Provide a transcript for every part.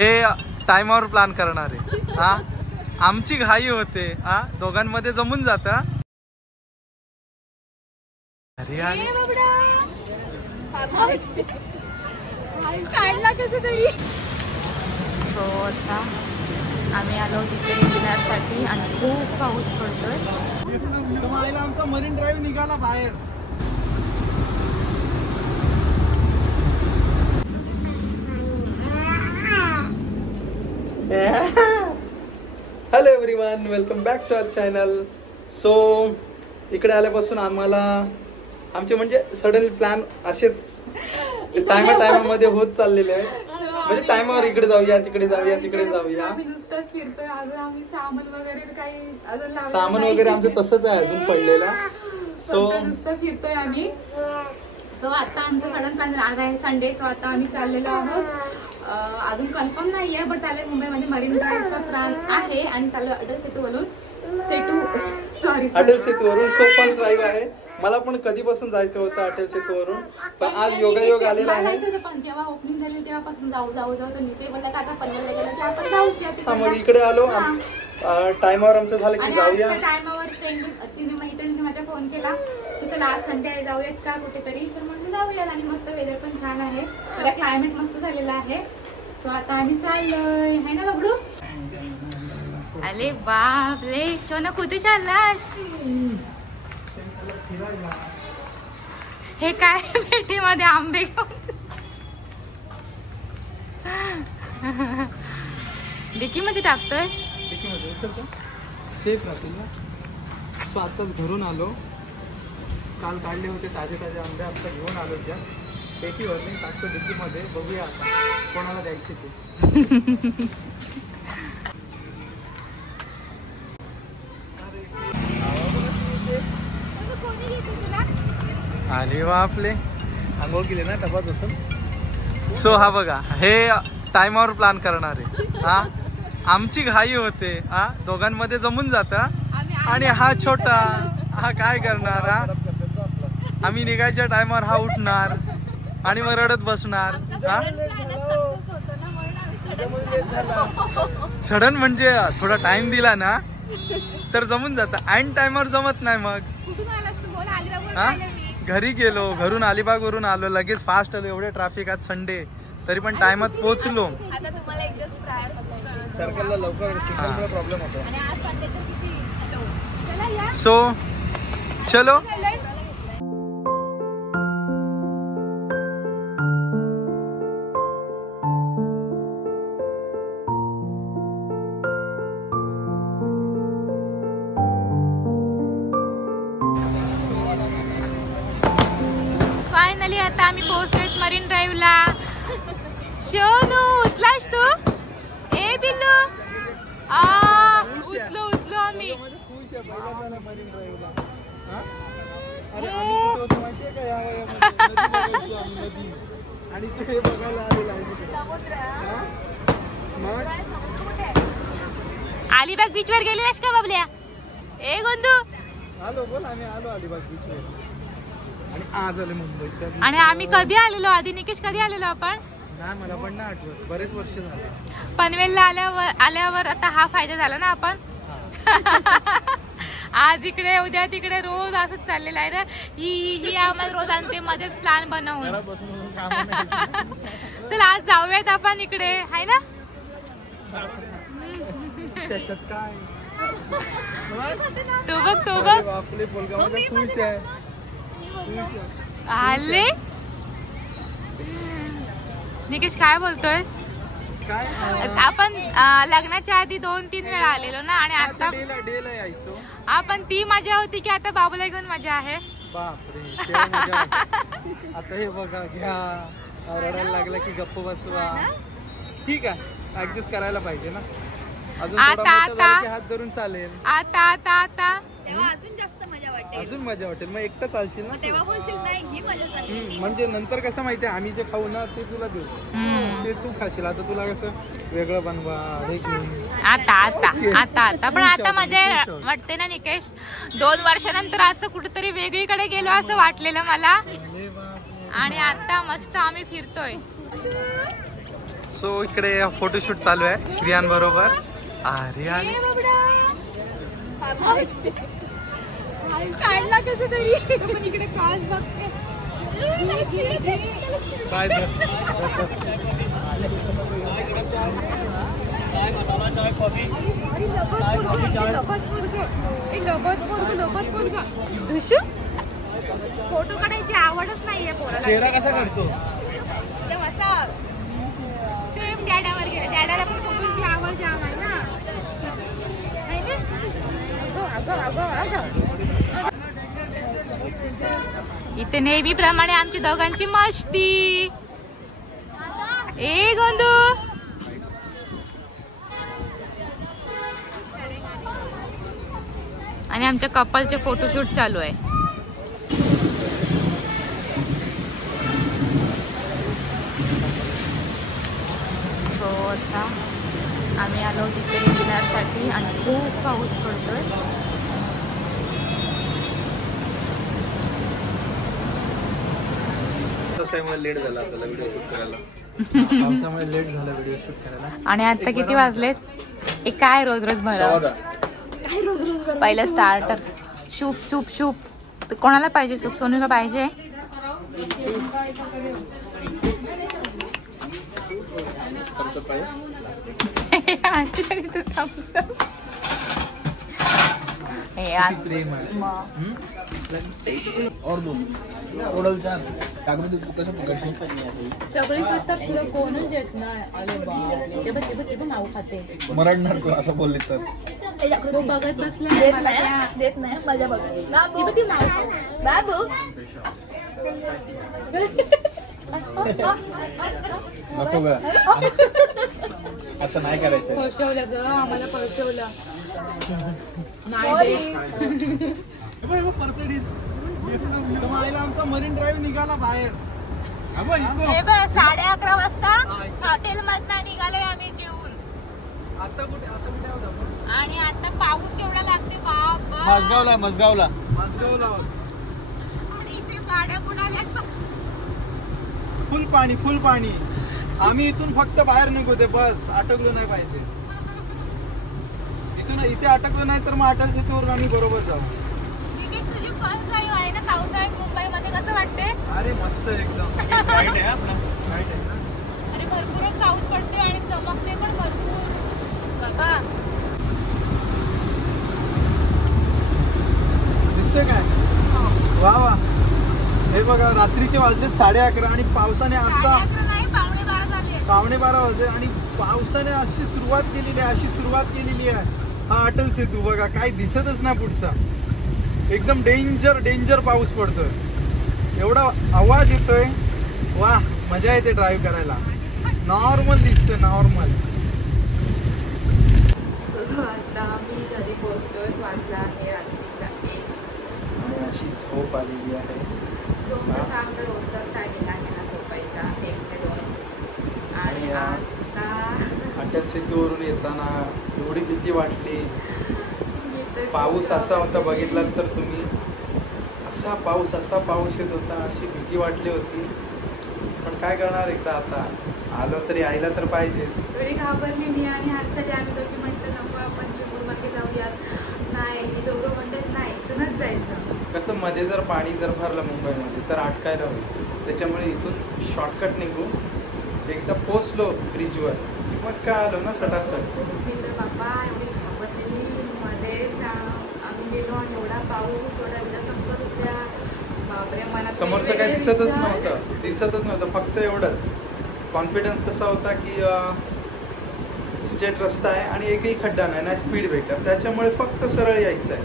हे टाइमावर प्लॅन करणारे हा आमची घाई होते हा दोघांमध्ये जमून जाता काढला कसं तरी. सो आता आम्ही आलो तिथे डिनरसाठी आणि खूप पाऊस पडतोय. आमचा मरीन ड्राईव्ह निघाला बाहेर. Hello everyone, welcome back to our channel. So इकडे आल्यापासून आम्हाला आमचे म्हणजे सडनली प्लॅन असेच टायमामध्ये होत चाललेले आहेत. म्हणजे टायमावर इकडे जाऊया तिकडे जाऊया तिकडे जाऊया. आम्ही नुसतंच फिरतोय. अजून आम्ही सामान वगैरे काही अजून सामान वगैरे आमचं तसंच आहे अजून पडलेला. सो नुसतं फिरतोय आम्ही. सो आता आमचं सडन प्लॅन आज आहे संडे. सो आता आम्ही चाललेलो आहोत. अजून कन्फर्म नाहीये बट चालेल मुंबईमध्ये मरीन ड्राईव्हचा प्लॅन आहे आणि चालू अटल सेतूवरून अटल सेतूवरून सोपन ड्राईव्ह आहे. मला पण कधीपासून जायचं होतं अटल सेतूवरून, पण आज योगायोग आलेला आहे. पण जेव्हा ओपनिंग झाली तेव्हापासून जाऊ जाऊ जाऊ तर ते बोलला का आता पनवेलला गेलो की आपण जाऊया. मग इकडे आलो. टायमावर आमचं झालं की जाऊया. टायमावर फ्रेंड तिने मैत्रिणीने माझा फोन केला की चला आज संडे आहे जाऊयात का कुठेतरी. तर म्हणजे जाऊया आणि मस्त वेदर पण छान आहे. जरा क्लायमेट मस्त झालेला आहे. सो आता आम्ही चाललोय है ना बबडू. अरे बापले सोना कुठे चाललास. हे काय पेटीमध्ये आंबे डिकी मध्ये टाकतोय. सेफ राहतील ना. सो आताच घरून आलो. काल काढले होते ताजे ताजे आंबे. आता घेऊन आलो त्या पेटीवर नाही टाकतो डिकीमध्ये. बघूया आता कोणाला द्यायचे ते. आले वा आपले आंघोळ केले ना डबा बसून. सो हा बघा हे टाइमावर प्लॅन करणारे हा आमची घाई होते हा दोघांमध्ये जमून जाता. आणि हा छोटा हा काय करणार हा आम्ही निघायच्या टायमावर हा उठणार आणि मग रडत बसणार. हा सडन म्हणजे थोडा टाइम दिला ना तर जमून जातं. ऐन टायमावर जमत नाही. मग हा घरी गेलो, घरून अलिबाग वरून आलो, लगेच फास्ट आलो. एवढे ट्रॅफिक आज संडे तरी पण टायमात पोहोचलो. सो चलो. फायनली आता आम्ही पोहोचतोय मरीन ड्राईव्हला. शोनू उचलास तू. ए बिल्लू उचलो उचलो आम्ही. अलिबाग बीच वर गेलेलास का बाबल्या. ए गोंदू आलो बोल. आम्ही आलो अलिबाग बीच वर आणि आज आले मुंबईच्या. आणि आम्ही कधी आलेलो आधी निकेश कधी आलेलो आपण. नाही मला पण नाही आठवत. बरेच वर्ष झाले. पनवेलला आल्यावर आता हा फायदा झाला ना आपण. आज इकडे उद्या तिकडे रोज असंच चाललेलं आहे ना. ही आम्हाला रोज आणते मध्येच प्लॅन बनवून. चल आज जाऊयात आपण इकडे आहे ना. त्याच्यात काय तो बघ तो बघ आपले पोलगामध्ये खुश आहे. आले निकेश काय बोलतोयस. आपण लग्नाच्या आधी 2-3 वेळा आलेलो ना आणि आता डेला यायचो आपण. ती मजा होती की आता बाबूला घेऊन मजा आहे. बापरे आता हे बघा घ्या रडायला लागला की गप्प बसवा. ठीक आहे ऍडजस्ट करायला पाहिजे ना. अजून हात धरून चालेल. आता आता आता अजून जास्त मजा वाटेल. अजून मजा वाटेल. मग एकटा चालशील ना. तेव्हा बोलशील नाही ही मजा चालली. म्हणजे नंतर कसं माहितीये आम्ही जे खाऊ ना ते तुला देऊ. ते तू खाशील. आता तुला कसं वेगळं बनवा हे घेऊन. आता आता आता आता पण आता मजा वाटते ना निकेश. 2 वर्षानंतर असं कुठेतरी वेगळीकडे गेलो असं वाटलेलं मला. आणि आता मस्त आम्ही फिरतोय. सो इकडे फोटोशूट चालू आहे श्रियान बरोबर. अरे अरे काढला कसं तरी पण इकडे काच बघते. काय फोटो काढायची आवडच नाहीये पोराला. चेहरा कसा काढतो? एकदम असा सेम डॅडावर गेला. डॅडाला पण फोटोची आवड जाम आहे ना. इथे नेहमीप्रमाणे आमची दोघांची मस्ती. ए गोंदू आणि आमच्या कपलचे फोटोशूट चालू आहे. सो आता आम्ही आलो तिथे डिनरसाठी आणि खूप पाऊस पडतोय. लेट झाला आपल्याला व्हिडिओ शूट करायला. पावसामुळे लेट झाला व्हिडिओ शूट करायला. आणि आता किती वाजलेत? एक काय रोज रोज भरा पहिलं स्टार्टर सूप सूप सूप. कोणाला पाहिजे सूप? सोनूला पाहिजे. और दो टोटल 4 टाकून तू कसं पकडशील? सगळी खातात तुला कोणच देत नाही. अरे बापरे ते बघ ते बघ नाव खाते. मरडणार तू असं बोलली तर. तो बघत बसला देत नाही माझ्या बघ बाबू बाबू नको ग असं नाही करायचं. फसवलं ग आम्हाला फसवलं. नाही आमचा मरीन ड्राईव्ह निघाला बाहेर. 11:30 वाजता हॉटेल मधनं निघालोय आम्ही जेवून. आता कुठे आहोत आपण? आणि आता पाऊस एवढा लागते बाबा. मसगावला आणि इथे गाड्या बुडाल्या. फुल पाणी. आम्ही इथून फक्त बाहेर निघू दे बस. अटकलो नाही पाहिजे. इथून इथे अटकलो नाही तर मग अटल सेतूवरून आम्ही बरोबर जाऊ. तुझी फर्स्ट ड्राईव्ह आहे ना पावसाळ्यात मुंबईमध्ये, कसं वाटते? अरे मस्त एकदम. अरे भरपूरच पाऊस पडते आणि चमकते पण भरपूर बाबा. दिसतंय काय? वा वा. हे बघा रात्रीचे वाजलेत 11:30 आणि पावसाने असा 12:15 वाजले आणि पावसाने अशी सुरुवात केलेली आहे. हा अटल सेतू बघा काय दिसतच नाही पुढचा. एकदम डेंजर पाऊस पडतोय. एवढा आवाज येतोय. वा मजा येते ड्राईव्ह करायला. नॉर्मल दिसतोय नॉर्मल. आता मी घरी पोहोचतोय. वाजला आहे रात्रीचा 1 आणि अशी झोप आलेली आहे. आमचा रोजचा टायमिंग आहे ना झोपायचा 1 ते 2. आणि आता अटल सेतूवरून येताना एवढी भीती वाटली. पाऊस असा होता बघितलात तर तुम्ही. असा पाऊस येत होता. अशी भीती वाटली होती. पण काय करणार एकदा आता आलो तरी यायला तर पाहिजेच. थोडी घाबरली मी आणि हर्षाली. आम्ही दोघी म्हटलं नको आपण चिपळूणमध्ये जाऊयात. नाही मी दोघं म्हणतात नाही इथूनच जायचं. कसं मध्ये जर पाणी जर भरलं मुंबईमध्ये तर अटकायला होईल. त्याच्यामुळे इथून शॉर्टकट निघू. एकदा पोचलो ब्रिजवर मग काय आलो ना सटासट. बाबा एवढी घाबरलेली. मध्येच आम्ही गेलो आणि एवढा पाऊस एवढा विजा संपत होत्या. बापरे मनात समोरचं काही दिसतच नव्हतं. फक्त एवढंच कॉन्फिडन्स कसा होता की स्ट्रेट रस्ता आहे आणि एकही खड्डा नाही ना स्पीड ब्रेकर. त्याच्यामुळे फक्त सरळ यायचं आहे.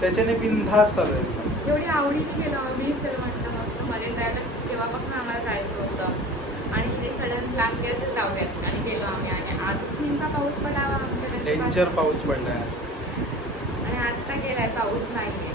त्याच्याने बिनधास्त चालू आहे. एवढी आवडीने गेलो आम्ही. चल म्हटलं मस्त मध्ये जायला. तेव्हापासून आम्हाला जायचं होतं आणि तिथे सडन प्लॅन केलं तर जाऊयात आणि गेलो आम्ही. आणि आजच नेमका पाऊस पडावा आमच्याकडे. डेंजर पाऊस पडलाय आज. आणि आता गेलाय पाऊस नाहीये.